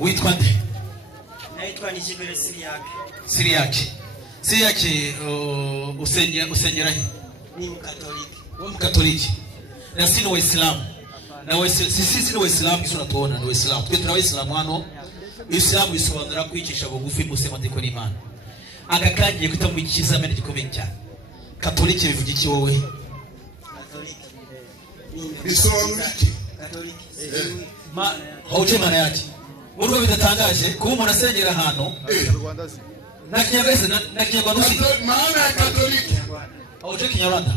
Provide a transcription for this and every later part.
Witwa nde? Naitwa Nijibere Siriake. Siriake usengera he? Ni Mkatoliki. Wewe Mkatoliki. Na sisi ni Waislamu. Na sisi ni Waislamu kisha tunatuona ni Waislamu. Tuna Waislamu hano. Uislamu bisobanura kwicisha bugufi mu semateko n'Imana. Agakagiye kutamukiza amene gikomeye cyane. Katoliki bivuga iki wowe? Katoliki. Bisobanura iki? Katoliki. Hauje maana yake. Urwo bidatangaje kuba umuntu asengera ahantu. Na Kinyarwanda usi. Maana ya Katoliki. Hauje Kinyarwanda.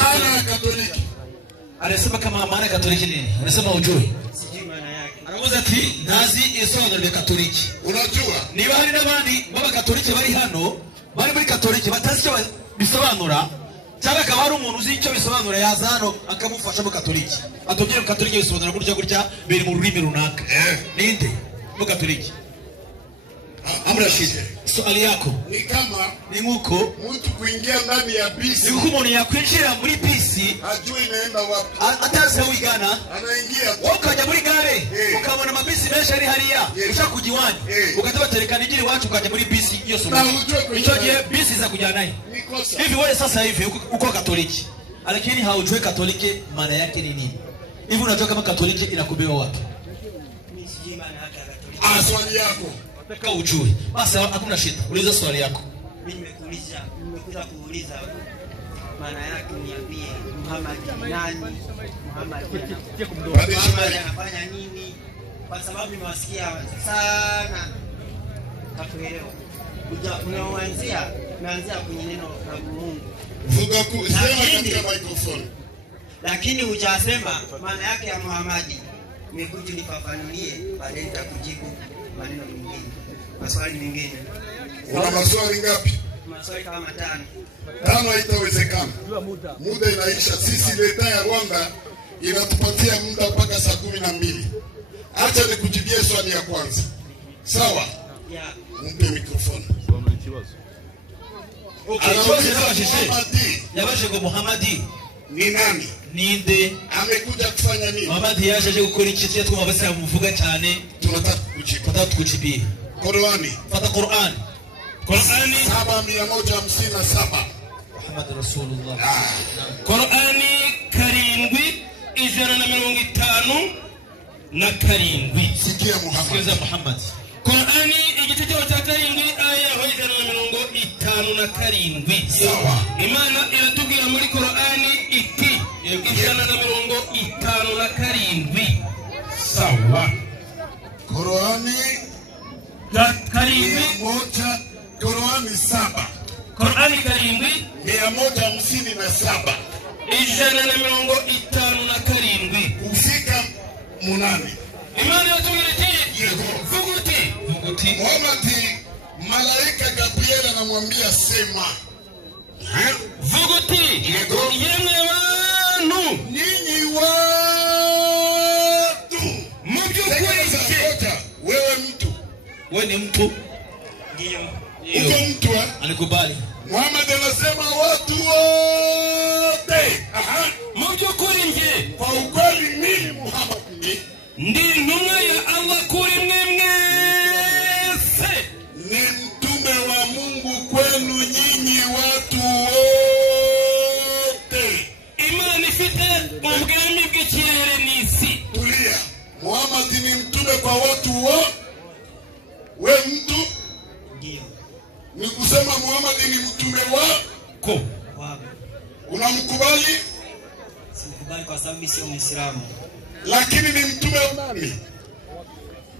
Maana ya Katoliki. Anasema kama maana ya Katoliki nini? Anasema ujue. Sijui maana yake. Anamuza ati ntazi isobanuro rya Katoliki. Unajua? Niba hari n'abandi baba Katoliki bari hano, bari muri Katoliki batazi icyo bisobanura, cyangwa akaba hari umuntu uzi icyo bisobanura yaza hano akamufasha mu Katoliki. Atubwire mu Katoliki bisobanura gutya biri mu rurimi runaka. Ninde? Mu Katoliki. Amrashide. Swali yako Ni kama ni nkuko mtu kuingia ndani ya bisi. ni umuntu yakwinjira muri bisi Hajui inaenda wapi. atazi aho igana. Anaingia tu. Ukajya muri gare ukabona amabisi menshi ari hariya ushaka kujya iwanyu ukajya baterekana igira iwacu ukajya muri bisi iyo somo icyo gihe bisi za kujyana nayo hivi wewe sasa hivi uko Katoliki lakini haujui Katoliki maana yake ni nini hivi unajua kama Katoliki inakubewa wapi? Mimi sijui maana yake Katoliki. Swali yako Nataka ujue basi hakuna shida uliza swali yako. Mimi nimekuja kuuliza maana yake niambie Muhammad nani? Muhammad anafanya nini? Kwa sababu nimewasikia sana hakuelewa. Unaanzia kwenye neno la Mungu. vuga kusema katika microphone. Lakini hujasema maana yake ya Muhammad. Nimekuja nifafanulie baadaye nitakujibu maneno mengine. Maswali mengine. Una maswali ngapi? Maswali kama 5. 5 haitawezekana. Muda inaisha. Sisi leta ya Rwanda inatupatia muda mpaka saa 12. Acha nikujibie swali ya kwanza. Sawa? Yeah. Mpe mikrofoni. Yabaje ngo Muhammadi ni nani? Ninde? Amekuja kufanya nini? Muhammadi yaje gukora iki cyo twumva basa muvuga cyane Tunataka kujibu. Tukuchibie. Qur'ani. Fata Qur'an. Qur'ani 757. Muhammad Rasulullah. Qur'ani karindwi 157. Sikia Muhammad. Sikiza Muhammad. Qur'ani igice cya karindwi aya 157. Sawa. Imana iratubwira muri Qur'ani iti 157. Sawa. Qur'ani karindwi Qur'ani 7. Qur'ani karindwi 157. 157 kufika 8. Imani yatubwira iti vuguti Muhammad malaika Gabriel anamwambia sema. Vuguti yemwe abantu Ninyi watu mu by'ukuri wewe mtu. Wewe ni mtu? Ndio. Uko mtu alikubali. Muhammad anasema watu wote. Mu by'ukuri nje kwa ukweli mimi Muhammad ndi intumwa ya Allah kuri mwe mwese. Ni mtume wa Mungu kwenu nyinyi watu wote. Imana ifite ubwami bw'ikirere n'isi. Tulia. Muhammad ni mtume kwa watu wote. We mtu? Ndio. Ni kusema Muhammad ni mtume wako. Wako. Unamkubali? Sikubali kwa sababu sio Muislamu. Lakini ni mtume wa nani?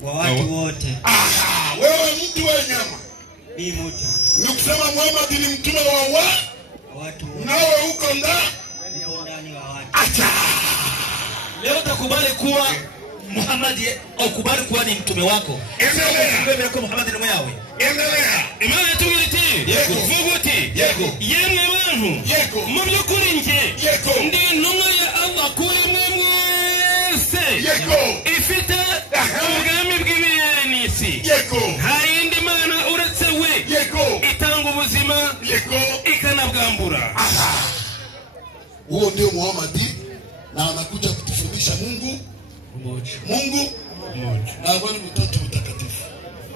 Wa watu wote. Aha, wewe mtu wa nyama. Ni mtu. Ni kusema Muhammad ni mtume wa watu wote. Nawe uko ndani wa watu. Acha. Leo utakubali kuwa Muhammad au kubali kuwa ni mtume wako? Endelea kwa Muhammad ni mwawe. Endelea. Imana yatubwiriti vuguti yemwe abantu mu by'ukuri nje ndi intumwa ya Allah kuri mwe mwese ifite ubwami bw'ibirere n'isi. Nta yindi mana uretse we itanga ubuzima ikanabwambura. Huo ndio Muhammad na anakuja kutufundisha Mungu mmoja. Na Mungu mmoja. Na Bwana mtoto